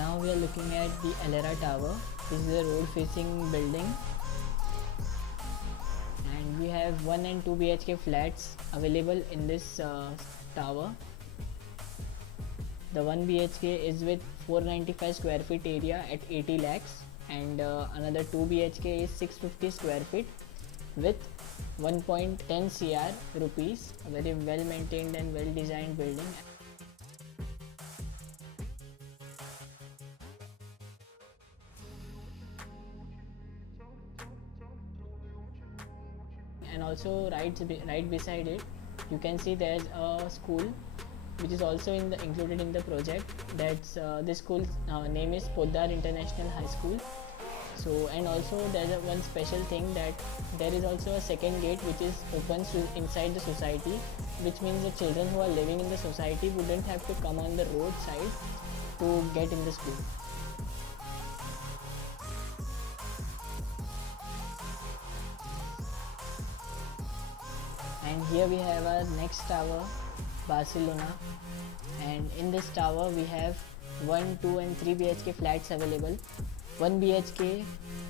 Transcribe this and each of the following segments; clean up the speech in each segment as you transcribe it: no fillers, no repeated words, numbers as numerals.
Now we are looking at the Elera Tower. This is a road facing building, and we have 1 and 2 BHK flats available in this tower. The 1 BHK is with 495 square feet area at 80 lakhs, and another 2 BHK is 650 square feet with 1.10 CR rupees. A very well maintained and well designed building. And also right beside it, you can see there's a school which is also included in the project. That's this school's name is Poddar International High School. So, and also there's one special thing, that there is also a second gate which is open inside the society, which means the children who are living in the society wouldn't have to come on the road side to get in the school. And here we have our next tower, Barcelona, and in this tower we have 1, 2 and 3 BHK flats available. 1 BHK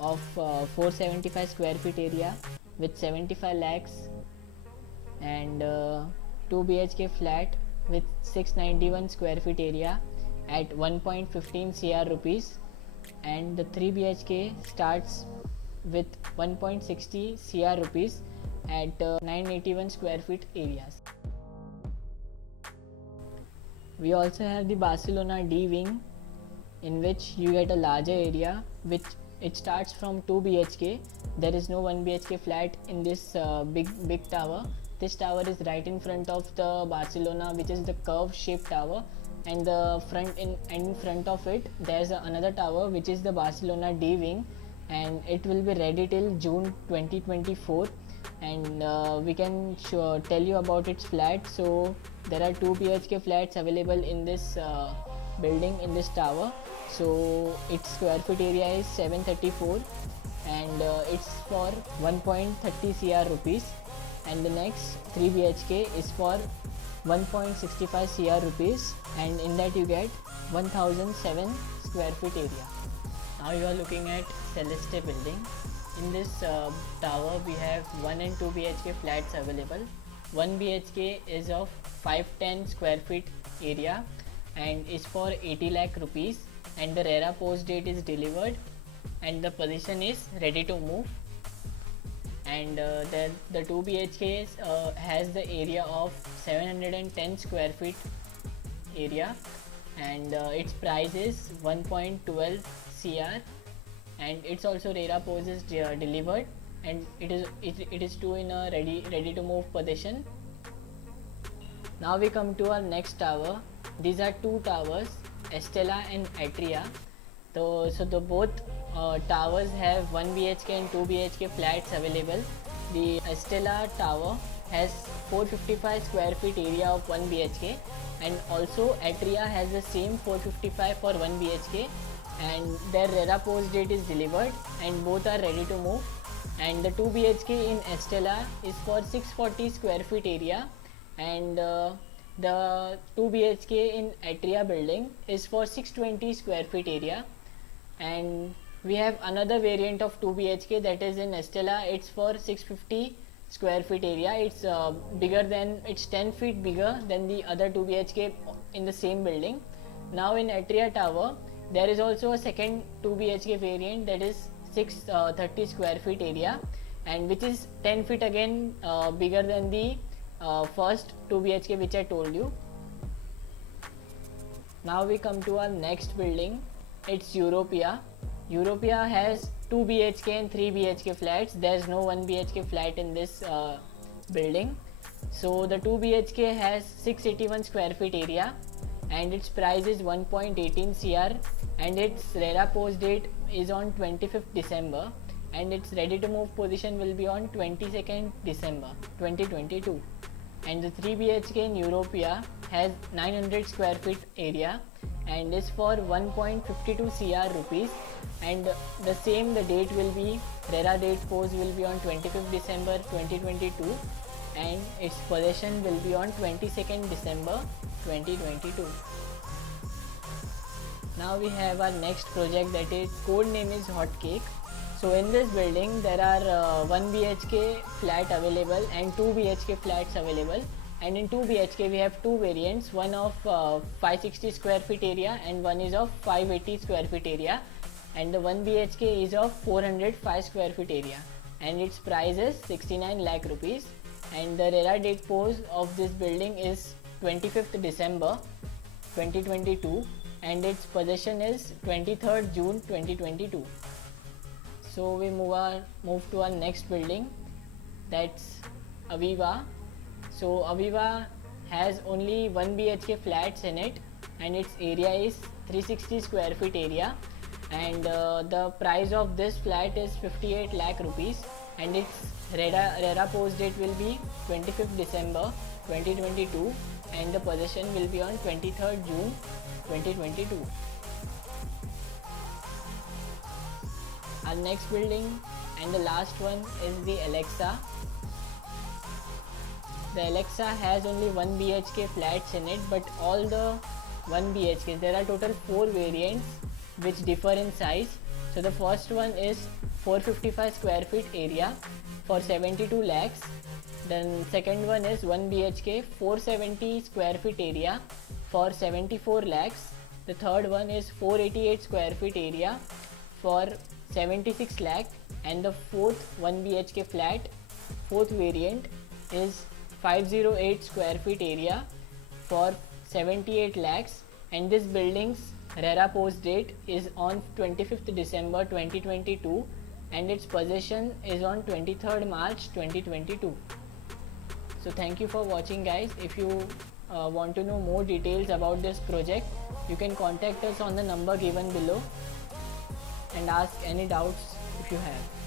of 475 square feet area with 75 lakhs, and 2 BHK flat with 691 square feet area at 1.15 CR rupees, and the 3 BHK starts with 1.60 CR rupees at 981 square feet areas. We also have the Barcelona D wing, in which you get a larger area, which it starts from 2 BHK. There is no 1 BHK flat in this big tower. This tower is right in front of the Barcelona, which is the curve shaped tower, and the in front of it there's another tower which is the Barcelona D wing, and it will be ready till June 2024. And we can tell you about its flats. So there are 2 BHK flats available in this building, in this tower. So its square feet area is 734, and it's for 1.30 CR rupees, and the next 3 BHK is for 1.65 CR rupees, and in that you get 1007 square feet area. Now you are looking at Celeste building. In this tower we have 1 and 2 BHK flats available. 1 BHK is of 510 square feet area and is for 80 lakh rupees, and the RERA post date is delivered, and the position is ready to move. And the 2 BHK has the area of 710 square feet area, and its price is 1.12 CR, and it's also RERA post is delivered, and it is too in a ready to move position. Now we come to our next tower. These are two towers, Estella and Atria. So the both towers have 1 BHK and 2 BHK flats available. The Estella tower has 455 square feet area of 1 BHK, and also Atria has the same 455 for 1 BHK, and their RERA post date is delivered, and both are ready to move. And the 2 BHK in Estella is for 640 square feet area, and the 2 BHK in Atria building is for 620 square feet area. And we have another variant of 2 BHK that is in Estella. It's for 650 square feet area. It's it's 10 feet bigger than the other 2 BHK in the same building. Now in Atria tower there is also a second 2 BHK variant that is 630 square feet area, and which is 10 feet again bigger than the first 2 BHK which I told you. Now we come to our next building. It's Europea. Europea has 2 BHK and 3 BHK flats. There's no 1 BHK flat in this building. So the 2 BHK has 681 square feet area, and its price is 1.18 CR, and its RERA post date is on 25th December, and its ready to move position will be on 22nd December 2022. And the 3 BHK in Europea has 900 square feet area and is for 1.52 CR rupees, and the date will be, RERA date post will be on 25th December 2022, and its possession will be on 22nd December 2022. Now we have our next project, that is code name is Hot Cake. So in this building there are 1 BHK flat available and 2 BHK flats available, and in 2 BHK we have two variants, one of 560 square feet area and one is of 580 square feet area, and the 1 BHK is of 405 square feet area, and its price is 69 lakh rupees, and the RERA date pose of this building is 25th December 2022, and its possession is 23rd June 2022. So we move to our next building, that's Aviva. So Aviva has only 1 BHK flats in it, and its area is 360 square feet area, and the price of this flat is 58 lakh rupees, and its RERA post date will be 25th December 2022, and the possession will be on 23rd June 2022. Our next building and the last one is the Alexa. The Alexa has only 1 BHK flats in it, but all the 1 BHK, there are total 4 variants which differ in size. So the first one is 455 square feet area for 72 lakhs. Then second one is 1 BHK 470 square feet area for 74 lakhs. The third one is 488 square feet area for 76 lakh, and the fourth 1 BHK flat, fourth variant is 508 square feet area for 78 lakhs, and this building's RERA post date is on 25th December 2022, and its possession is on 23rd March 2022. So thank you for watching, guys. If you want to know more details about this project, you can contact us on the number given below and ask any doubts if you have.